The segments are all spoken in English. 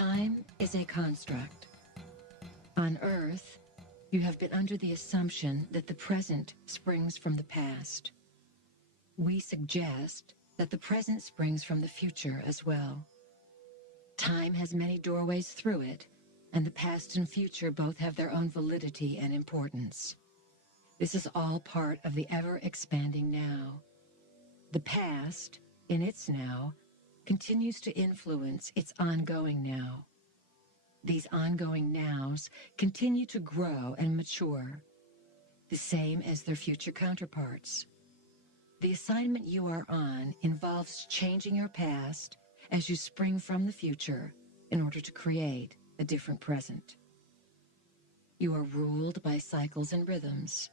Time is a construct. On Earth, you have been under the assumption that the present springs from the past. We suggest that the present springs from the future as well. Time has many doorways through it, and the past and future both have their own validity and importance. This is all part of the ever-expanding now. The past, in its now, continues to influence its ongoing now. These ongoing nows continue to grow and mature, the same as their future counterparts. The assignment you are on involves changing your past as you spring from the future in order to create a different present. You are ruled by cycles and rhythms.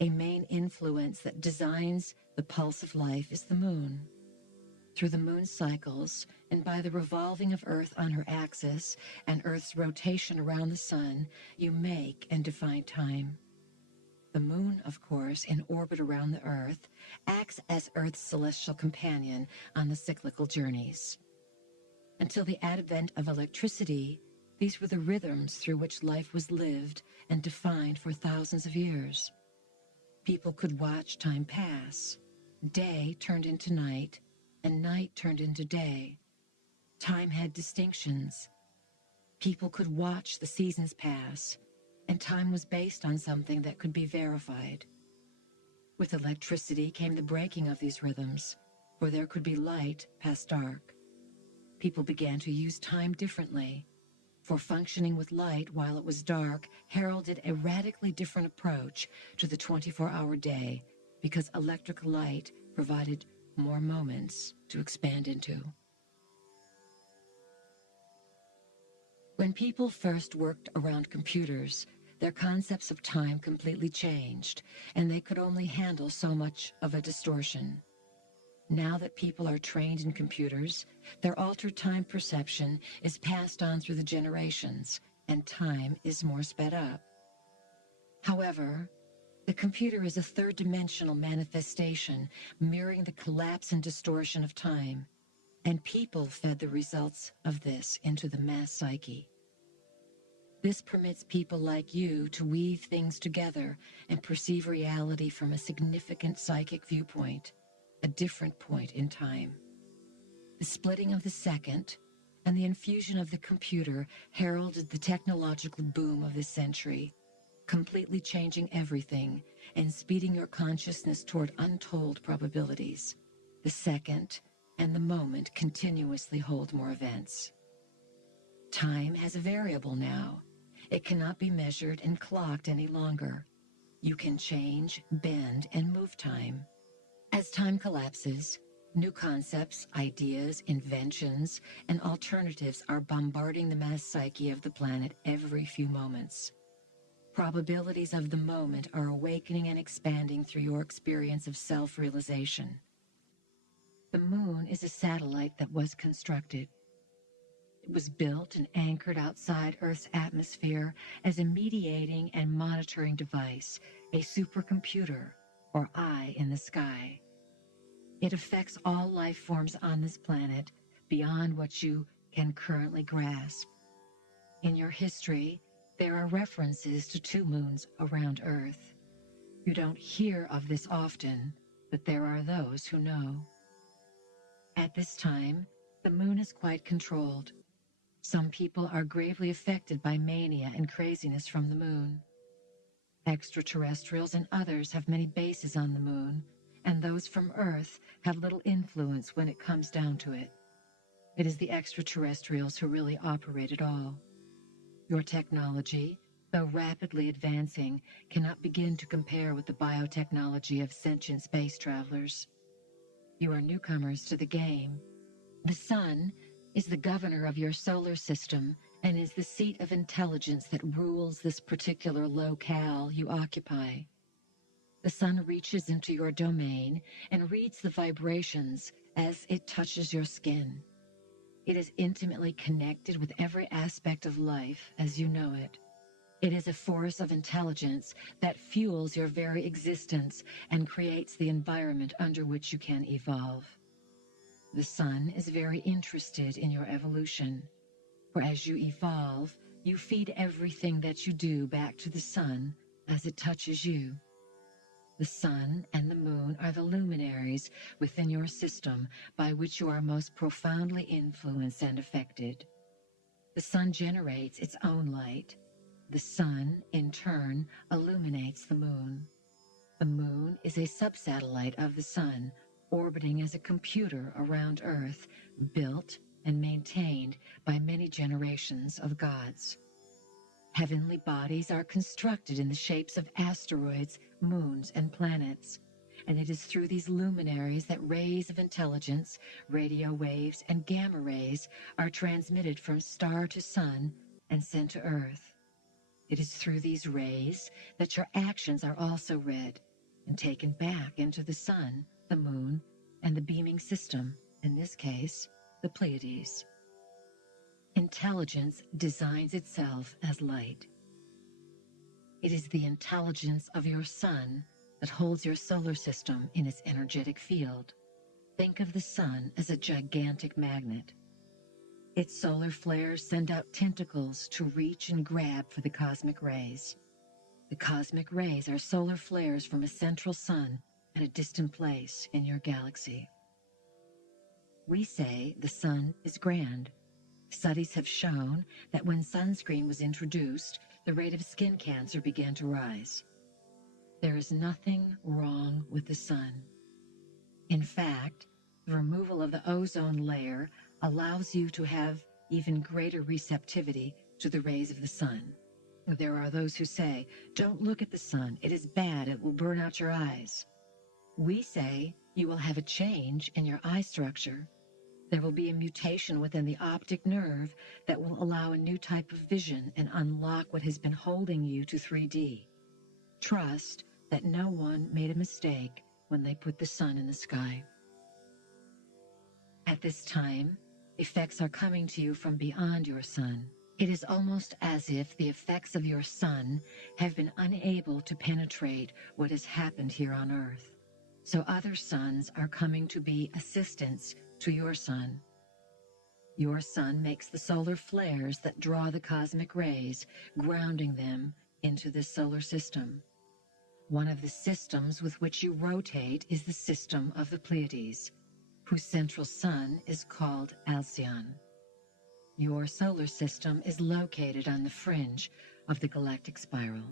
A main influence that designs the pulse of life is the moon. Through the moon's cycles, and by the revolving of Earth on her axis and Earth's rotation around the sun, you make and define time. The moon, of course, in orbit around the Earth, acts as Earth's celestial companion on the cyclical journeys. Until the advent of electricity, these were the rhythms through which life was lived and defined for thousands of years. People could watch time pass. Day turned into night, and night turned into day. Time had distinctions. People could watch the seasons pass, and time was based on something that could be verified. With electricity came the breaking of these rhythms, for there could be light past dark. People began to use time differently, for functioning with light while it was dark heralded a radically different approach to the 24-hour day, because electric light provided more moments to expand into. When people first worked around computers, their concepts of time completely changed, and they could only handle so much of a distortion. Now that people are trained in computers, their altered time perception is passed on through the generations, and time is more sped up. However, the computer is a third-dimensional manifestation mirroring the collapse and distortion of time, and people fed the results of this into the mass psyche. This permits people like you to weave things together and perceive reality from a significant psychic viewpoint, a different point in time. The splitting of the second and the infusion of the computer heralded the technological boom of this century, completely changing everything and speeding your consciousness toward untold probabilities. The second and the moment continuously hold more events. Time has a variable now. It cannot be measured and clocked any longer. You can change, bend, and move time. As time collapses, new concepts, ideas, inventions, and alternatives are bombarding the mass psyche of the planet every few moments. Probabilities of the moment are awakening and expanding through your experience of self-realization. The moon is a satellite that was constructed. It was built and anchored outside Earth's atmosphere as a mediating and monitoring device, a supercomputer, or eye in the sky. It affects all life forms on this planet beyond what you can currently grasp. In your history, there are references to 2 moons around Earth. You don't hear of this often, but there are those who know. At this time, the moon is quite controlled. Some people are gravely affected by mania and craziness from the moon. Extraterrestrials and others have many bases on the moon, and those from Earth have little influence when it comes down to it. It is the extraterrestrials who really operate it all. Your technology, though rapidly advancing, cannot begin to compare with the biotechnology of sentient space travelers. You are newcomers to the game. The sun is the governor of your solar system and is the seat of intelligence that rules this particular locale you occupy. The sun reaches into your domain and reads the vibrations as it touches your skin. It is intimately connected with every aspect of life as you know it. It is a force of intelligence that fuels your very existence and creates the environment under which you can evolve. The sun is very interested in your evolution. For as you evolve, you feed everything that you do back to the sun as it touches you. The sun and the moon are the luminaries within your system by which you are most profoundly influenced and affected. The sun generates its own light. The sun, in turn, illuminates the moon. The moon is a subsatellite of the sun, orbiting as a computer around Earth, built and maintained by many generations of gods. Heavenly bodies are constructed in the shapes of asteroids, moons, and planets, and it is through these luminaries that rays of intelligence, radio waves, and gamma rays are transmitted from star to sun and sent to Earth. It is through these rays that your actions are also read and taken back into the sun, the moon, and the beaming system, in this case, the Pleiades. Intelligence designs itself as light. It is the intelligence of your sun that holds your solar system in its energetic field. Think of the sun as a gigantic magnet. Its solar flares send out tentacles to reach and grab for the cosmic rays. The cosmic rays are solar flares from a central sun at a distant place in your galaxy. We say the sun is grand. Studies have shown that when sunscreen was introduced, the rate of skin cancer began to rise. There is nothing wrong with the sun. In fact, the removal of the ozone layer allows you to have even greater receptivity to the rays of the sun. There are those who say, "Don't look at the sun, it is bad, it will burn out your eyes." We say you will have a change in your eye structure. There will be a mutation within the optic nerve that will allow a new type of vision and unlock what has been holding you to 3D. Trust that no one made a mistake when they put the sun in the sky. At this time, effects are coming to you from beyond your sun. It is almost as if the effects of your sun have been unable to penetrate what has happened here on Earth. So other suns are coming to be assistants to your sun. Your sun makes the solar flares that draw the cosmic rays, grounding them into this solar system. One of the systems with which you rotate is the system of the Pleiades, whose central sun is called Alcyon. Your solar system is located on the fringe of the galactic spiral.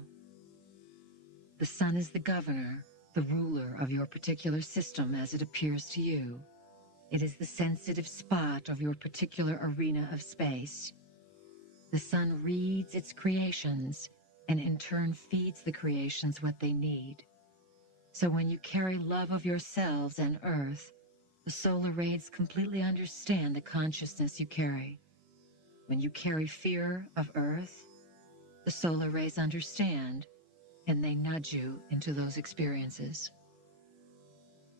The sun is the governor, the ruler of your particular system as it appears to you. It is the sensitive spot of your particular arena of space. The sun reads its creations and in turn feeds the creations what they need. So when you carry love of yourselves and Earth, the solar rays completely understand the consciousness you carry. When you carry fear of Earth, the solar rays understand and they nudge you into those experiences.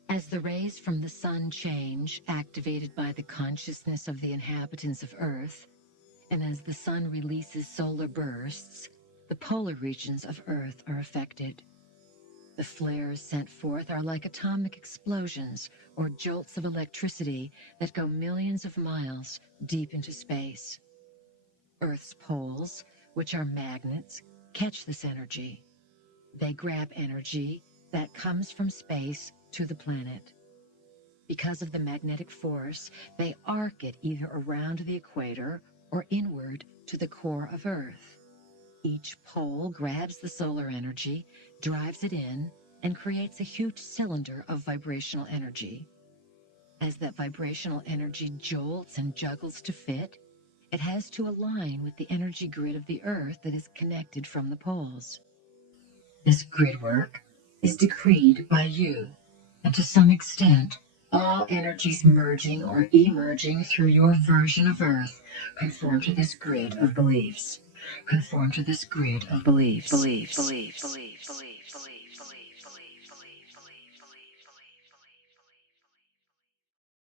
As the rays from the sun change, activated by the consciousness of the inhabitants of Earth, and as the sun releases solar bursts, the polar regions of Earth are affected. The flares sent forth are like atomic explosions or jolts of electricity that go millions of miles deep into space. Earth's poles, which are magnets, catch this energy. They grab energy that comes from space to the planet. Because of the magnetic force, they arc it either around the equator or inward to the core of Earth. Each pole grabs the solar energy, drives it in, and creates a huge cylinder of vibrational energy. As that vibrational energy jolts and juggles to fit, it has to align with the energy grid of the Earth that is connected from the poles. This grid work is decreed by you, and to some extent, all energies merging or emerging through your version of Earth conform to this grid of beliefs. Conform to this grid of beliefs.